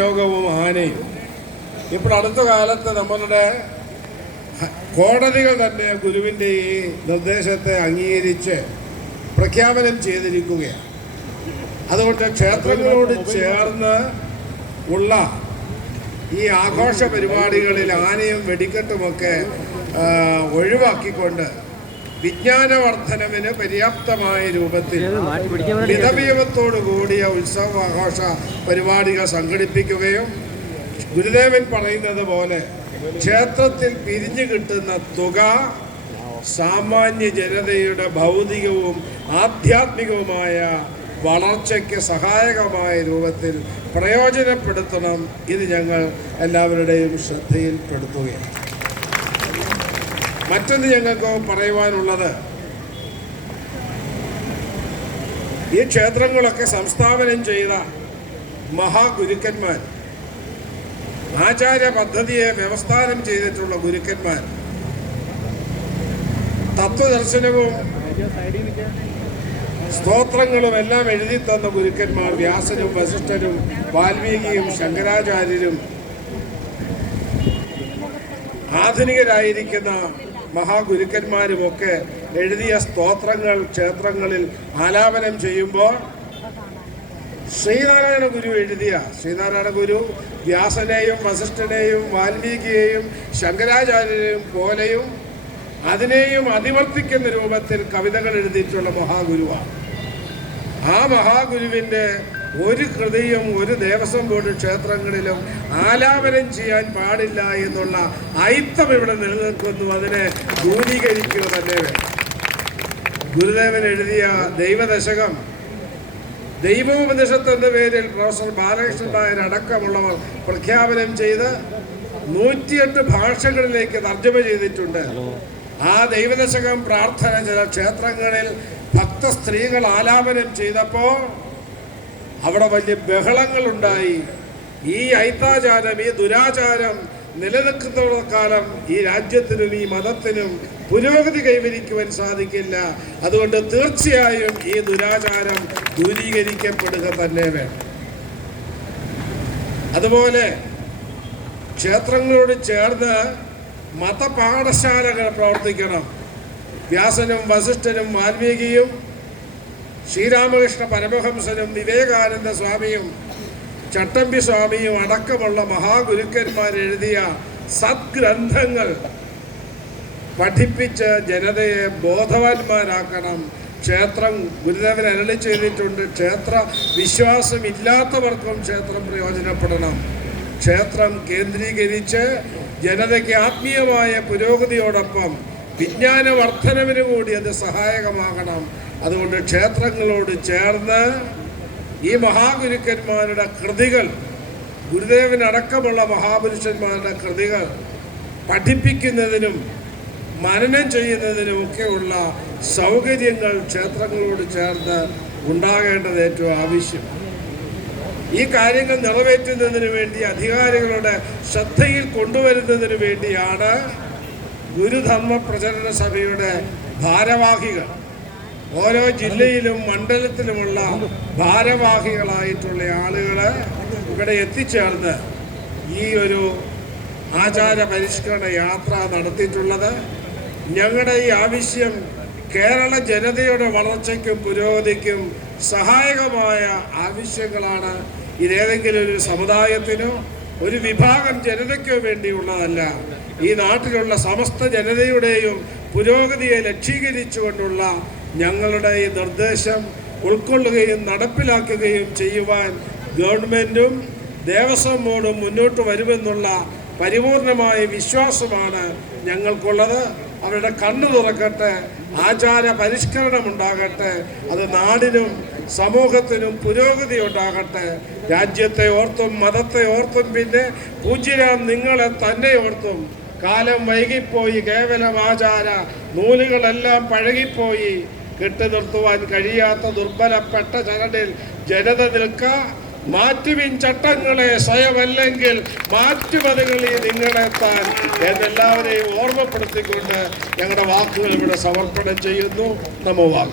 യോഗവും ആനയും ഇപ്പോൾ അടുത്ത കാലത്ത് നമ്മളുടെ കോടതികൾ തന്നെ ഗുരുവിൻ്റെ ഈ നിർദ്ദേശത്തെ അംഗീകരിച്ച് പ്രഖ്യാപനം ചെയ്തിരിക്കുകയാണ്. അതുകൊണ്ട് ക്ഷേത്രങ്ങളോട് ചേർന്ന് ഉള്ള ഈ ആഘോഷ പരിപാടികളിൽ ആനയും വെടിക്കെട്ടുമൊക്കെ ഒഴിവാക്കിക്കൊണ്ട് വിജ്ഞാനവർദ്ധനവിന് പര്യാപ്തമായ രൂപത്തിൽ മിതവ്യവത്തോടു കൂടിയ ഉത്സവാഘോഷ പരിപാടികൾ സംഘടിപ്പിക്കുകയും ഗുരുദേവൻ പറയുന്നത് പോലെ ക്ഷേത്രത്തിൽ പിരിഞ്ഞു കിട്ടുന്ന തുക സാമാന്യ ജനതയുടെ ഭൗതികവും ആധ്യാത്മികവുമായ വളർച്ചയ്ക്ക് സഹായകമായ രൂപത്തിൽ പ്രയോജനപ്പെടുത്തണം. ഇത് ഞങ്ങൾ എല്ലാവരുടെയും ശ്രദ്ധയിൽപ്പെടുത്തുകയാണ്. മറ്റൊന്ന് ഞങ്ങൾക്ക് പറയുവാനുള്ളത്, ഈ ക്ഷേത്രങ്ങളൊക്കെ സംസ്ഥാപനം ചെയ്ത മഹാഗുരുക്കന്മാർ, ആചാര പദ്ധതിയെ വ്യവസ്ഥാനം ചെയ്തിട്ടുള്ള ഗുരുക്കന്മാർ, തത്വദർശനവും സ്തോത്രങ്ങളും എല്ലാം എഴുതി തന്ന ഗുരുക്കന്മാർ, വ്യാസനും വസിഷ്ഠരും വാൽമീകിയും ശങ്കരാചാര്യരും, ആധുനികരായിരിക്കുന്ന മഹാഗുരുക്കന്മാരുമൊക്കെ എഴുതിയ സ്തോത്രങ്ങൾ ക്ഷേത്രങ്ങളിൽ ആലാപനം ചെയ്യുമ്പോൾ ശ്രീനാരായണ ഗുരു വ്യാസനെയും വസിഷ്ഠനെയും വാൽമീകിയെയും ശങ്കരാചാര്യരെയും പോലെയും അതിനെയും അതിവർത്തിക്കുന്ന രൂപത്തിൽ കവിതകൾ എഴുതിയിട്ടുള്ള മഹാഗുരുവാണ്. ആ മഹാഗുരുവിൻ്റെ ഒരു കൃതിയും ഒരു ദേവസ്വം ബോർഡ് ക്ഷേത്രങ്ങളിലും ആലാപനം ചെയ്യാൻ പാടില്ല എന്നുള്ള ഐത്തം ഇവിടെ നിലനിൽക്കുന്നു. അതിനെ ദൂരീകരിക്കുക തന്നെ വേണം. ഗുരുദേവൻ എഴുതിയ ദൈവദശകം, ദൈവോപനിഷത്ത് എന്ന പേരിൽ പ്രൊഫസർ ബാലകൃഷ്ണൻ നായർ അടക്കമുള്ളവർ പ്രഖ്യാപനം ചെയ്ത് 108 ഭാഷകളിലേക്ക് തർജ്ജമ ചെയ്തിട്ടുണ്ട്. ആ ദൈവദശകം പ്രാർത്ഥന ചില ക്ഷേത്രങ്ങളിൽ ഭക്ത സ്ത്രീകൾ ആലാപനം ചെയ്തപ്പോൾ അവിടെ വലിയ ബഹളങ്ങളുണ്ടായി. ഈ ഐത്താചാരം, ഈ ദുരാചാരം നിലനിൽക്കുന്നിടത്തോളം കാലം ഈ രാജ്യത്തിനും ഈ മതത്തിനും പുരോഗതി കൈവരിക്കുവാൻ സാധിക്കില്ല. അതുകൊണ്ട് തീർച്ചയായും ഈ ദുരാചാരം ദൂരീകരിക്കപ്പെടുക തന്നെ വേണം. അതുപോലെ ക്ഷേത്രങ്ങളോട് ചേർന്ന് മതപാഠശാലകൾ പ്രവർത്തിക്കണം. വ്യാസനും വസിഷ്ഠനും വാൽമീകിയും ശ്രീരാമകൃഷ്ണ പരമഹംസനും വിവേകാനന്ദ സ്വാമിയും ചട്ടമ്പി സ്വാമിയും അടക്കമുള്ള മഹാഗുരുക്കന്മാരെഴുതിയ സദ്ഗ്രന്ഥങ്ങൾ പഠിപ്പിച്ച് ജനതയെ ബോധവാന്മാരാക്കണം. ക്ഷേത്രം ഗുരുദേവൻ അരുളി ചെയ്തിട്ടുണ്ട്, ക്ഷേത്ര വിശ്വാസമില്ലാത്തവർക്കും ക്ഷേത്രം പ്രയോജനപ്പെടണം. ക്ഷേത്രം കേന്ദ്രീകരിച്ച് ജനതയ്ക്ക് ആത്മീയമായ പുരോഗതിയോടൊപ്പം വിജ്ഞാനവർദ്ധനവിന് കൂടി അത് സഹായകമാകണം. അതുകൊണ്ട് ക്ഷേത്രങ്ങളോട് ചേർന്ന് ഈ മഹാഗുരുക്കന്മാരുടെ കൃതികൾ, ഗുരുദേവനടക്കമുള്ള മഹാപുരുഷന്മാരുടെ കൃതികൾ പഠിപ്പിക്കുന്നതിനും മനനം ചെയ്യുന്നതിനുമൊക്കെയുള്ള സൗകര്യങ്ങൾ ക്ഷേത്രങ്ങളോട് ചേർന്ന് ഉണ്ടാകേണ്ടത് ഏറ്റവും ആവശ്യം. ഈ കാര്യങ്ങൾ നിറവേറ്റുന്നതിന് വേണ്ടി അധികാരികളുടെ ശ്രദ്ധയിൽ കൊണ്ടുവരുന്നതിന് വേണ്ടിയാണ് ഗുരുധർമ്മ പ്രചരണ സഭയുടെ ഭാരവാഹികൾ, ഓരോ ജില്ലയിലും മണ്ഡലത്തിലുമുള്ള ഭാരവാഹികളായിട്ടുള്ള ആളുകൾ ഇവിടെ എത്തിച്ചേർന്ന് ഈ ഒരു ആചാര പരിഷ്കരണ യാത്ര നടത്തിയിട്ടുള്ളത്. ഞങ്ങളുടെ ഈ ആവശ്യം കേരള ജനതയുടെ വളർച്ചയ്ക്കും പുരോഗതിക്കും സഹായകമായ ആവശ്യങ്ങളാണ്. ഇതേതെങ്കിലും ഒരു സമുദായത്തിനോ ഒരു വിഭാഗം ജനതയ്ക്കോ വേണ്ടിയുള്ളതല്ല. ഈ നാട്ടിലുള്ള സമസ്ത ജനതയുടെയും പുരോഗതിയെ ലക്ഷീകരിച്ചുകൊണ്ടുള്ള ഞങ്ങളുടെ ഈ നിർദ്ദേശം ഉൾക്കൊള്ളുകയും നടപ്പിലാക്കുകയും ചെയ്യുവാൻ ഗവൺമെൻറ്റും ദേവസ്വം ബോർഡും മുന്നോട്ട് വരുമെന്നുള്ള പരിപൂർണമായ വിശ്വാസമാണ് ഞങ്ങൾക്കുള്ളത്. അവരുടെ കണ്ണു തുറക്കട്ടെ, ആചാര പരിഷ്കരണം ഉണ്ടാകട്ടെ, അത് നാടിനും സമൂഹത്തിനും പുരോഗതി ഉണ്ടാകട്ടെ. രാജ്യത്തെ ഓർത്തും മതത്തെ ഓർത്തും പിന്നെ പൂജ്യരാം നിങ്ങളെ തന്നെ ഓർത്തും. കാലം വൈകിപ്പോയി, കേവലം ആചാര നൂലുകളെല്ലാം പഴകിപ്പോയി. കെട്ടുനിർത്തുവാൻ കഴിയാത്ത ദുർബലപ്പെട്ട ചരടിൽ ജനത നിൽക്കുക. മാറ്റുവിൻ ചട്ടങ്ങളെ സ്വയമല്ലെങ്കിൽ മാറ്റുമതികളിൽ നിങ്ങളെത്താൻ എന്നെല്ലാവരെയും ഓർമ്മപ്പെടുത്തിക്കൊണ്ട് ഞങ്ങളുടെ വാക്കുകൾ ഇവിടെ സമർപ്പണം ചെയ്യുന്നു. നമോ വാ.